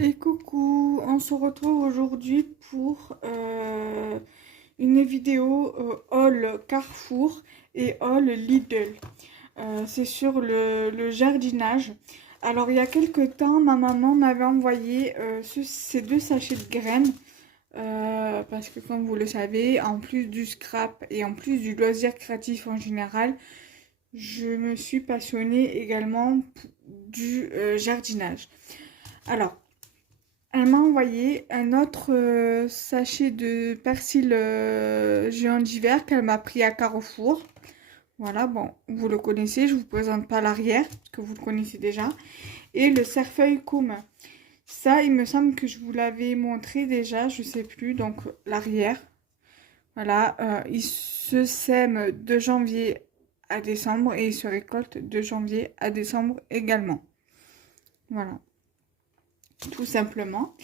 Et coucou, on se retrouve aujourd'hui pour une vidéo haul Carrefour et haul Lidl. C'est sur le jardinage. Alors il y a quelques temps, ma maman m'avait envoyé ces deux sachets de graines. Parce que comme vous le savez, en plus du scrap et en plus du loisir créatif en général, je me suis passionnée également du jardinage. Alors, elle m'a envoyé un autre sachet de persil géant d'hiver qu'elle m'a pris à Carrefour. Voilà, bon, vous le connaissez, je vous présente pas l'arrière, parce que vous le connaissez déjà. Et le cerfeuil commun. Ça, il me semble que je vous l'avais montré déjà, je sais plus, donc l'arrière. Voilà, il se sème de janvier à décembre et il se récolte de janvier à décembre également. Voilà, tout simplement.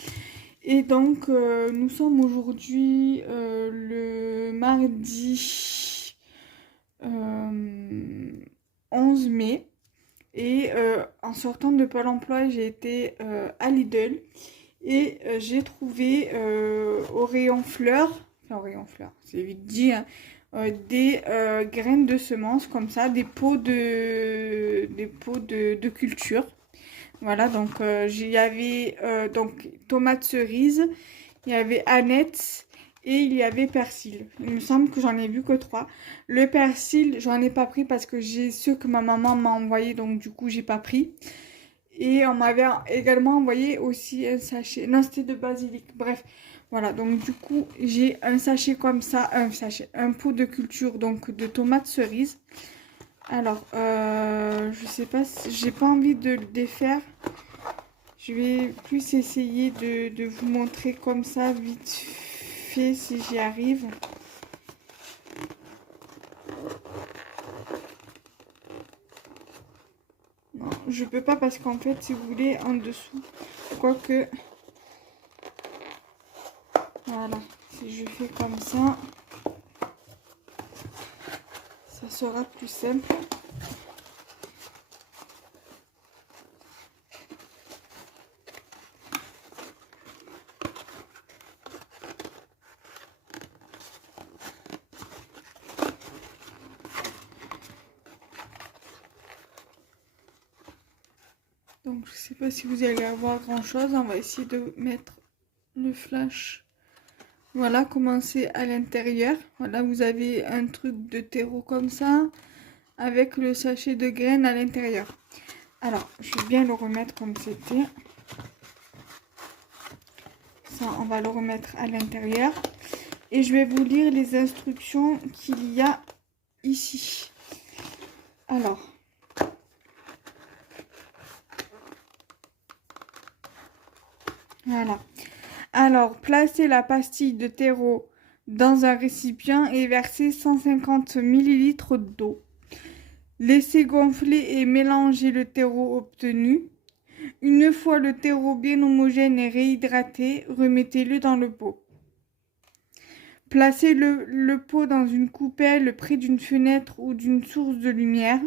Et donc, nous sommes aujourd'hui le mardi 11 mai. Et en sortant de Pôle emploi, j'ai été à Lidl. Et j'ai trouvé au rayon fleurs, enfin au rayon fleurs, c'est vite dit, hein, des graines de semences comme ça, des pots de culture. Voilà, donc il y avait donc tomates cerises, il y avait aneth et il y avait persil. Il me semble que j'en ai vu que 3. Le persil, j'en ai pas pris parce que j'ai ceux que ma maman m'a envoyé, donc du coup j'ai pas pris. Et on m'avait également envoyé aussi un sachet, non c'était de basilic, bref. Voilà, donc du coup j'ai un sachet comme ça, un pot de culture donc de tomates cerises. Alors, je sais pas, j'ai pas envie de le défaire. Je vais plus essayer de vous montrer comme ça, vite fait, si j'y arrive. Non, je peux pas parce qu'en fait, si vous voulez, en dessous, quoique... Voilà, si je fais comme ça, ça sera plus simple. Donc je sais pas si vous allez avoir grand chose, on va essayer de mettre le flash. Voilà comment c'est à l'intérieur. Voilà, vous avez un truc de terreau comme ça, avec le sachet de graines à l'intérieur. Alors, je vais bien le remettre comme c'était. Ça, on va le remettre à l'intérieur. Et je vais vous lire les instructions qu'il y a ici. Alors, voilà. Alors, placez la pastille de terreau dans un récipient et versez 150 ml d'eau. Laissez gonfler et mélanger le terreau obtenu. Une fois le terreau bien homogène et réhydraté, remettez-le dans le pot. Placez le pot dans une coupelle près d'une fenêtre ou d'une source de lumière.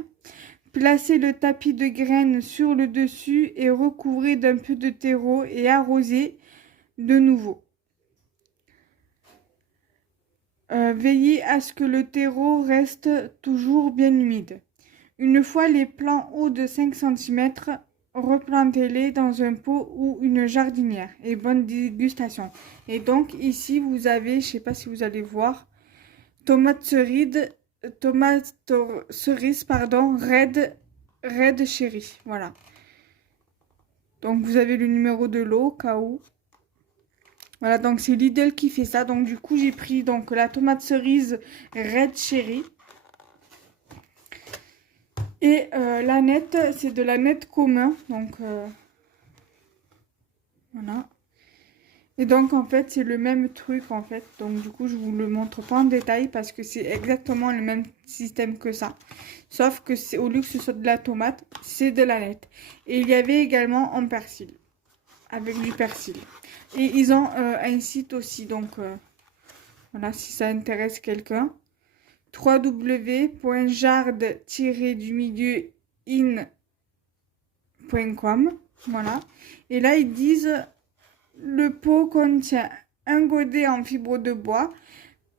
Placez le tapis de graines sur le dessus et recouvrez d'un peu de terreau et arrosez de nouveau. Veillez à ce que le terreau reste toujours bien humide. Une fois les plants hauts de 5 cm, replantez-les dans un pot ou une jardinière. Et bonne dégustation. Et donc ici vous avez, je sais pas si vous allez voir, tomate cerise, red cherry. Voilà. Donc vous avez le numéro de l'eau, cas où. Voilà, donc c'est Lidl qui fait ça. Donc du coup j'ai pris donc la tomate cerise red cherry. Et l'aneth, c'est de l'aneth commun. Donc voilà. Et donc en fait c'est le même truc en fait. Donc du coup je vous le montre pas en détail parce que c'est exactement le même système que ça. Sauf que c'est au lieu que ce soit de la tomate, c'est de l'aneth. Et il y avait également en persil. Avec du persil. Et ils ont un site aussi. Donc voilà, si ça intéresse quelqu'un. www.jard-in.com. Voilà. Et là, ils disent Le pot contient un godet en fibre de bois,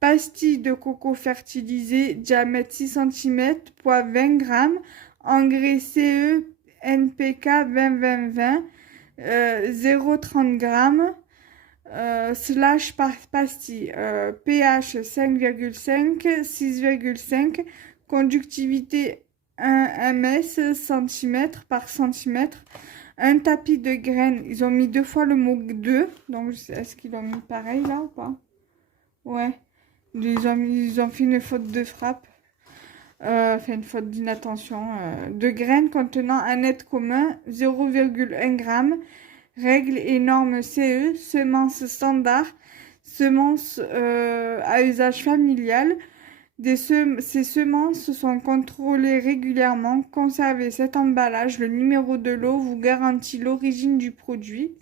pastilles de coco fertilisées, diamètre 6 cm, poids 20 g, engrais CE NPK 20-20-20, 0,30 g, slash par pastille, pH 5,5, 6,5, conductivité 1 ms cm par centimètre, un tapis de graines. Ils ont mis 2 fois le mot 2, donc est-ce qu'ils l'ont mis pareil là ou pas? Ouais, ils ont fait une faute de frappe, enfin une faute d'inattention. De graines contenant un net commun 0,1 g. Règles et normes CE, semences standard, semences à usage familial. Ces semences sont contrôlées régulièrement. Conservez cet emballage. Le numéro de lot vous garantit l'origine du produit.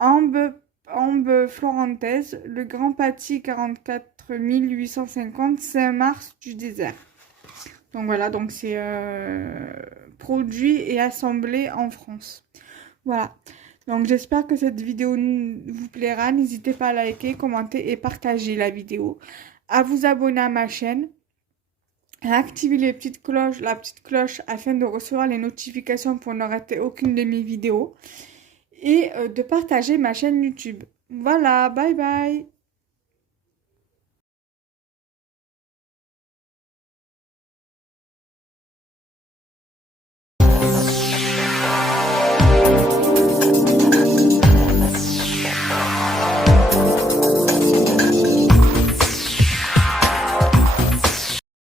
Ambe florentaise, le Grand Paty 44 850, Saint-Mars du désert. Donc voilà, donc c'est produit et assemblé en France. Voilà. Donc j'espère que cette vidéo vous plaira. N'hésitez pas à liker, commenter et partager la vidéo. À vous abonner à ma chaîne. À activer la petite cloche afin de recevoir les notifications pour ne rater aucune de mes vidéos. Et de partager ma chaîne YouTube. Voilà, bye bye.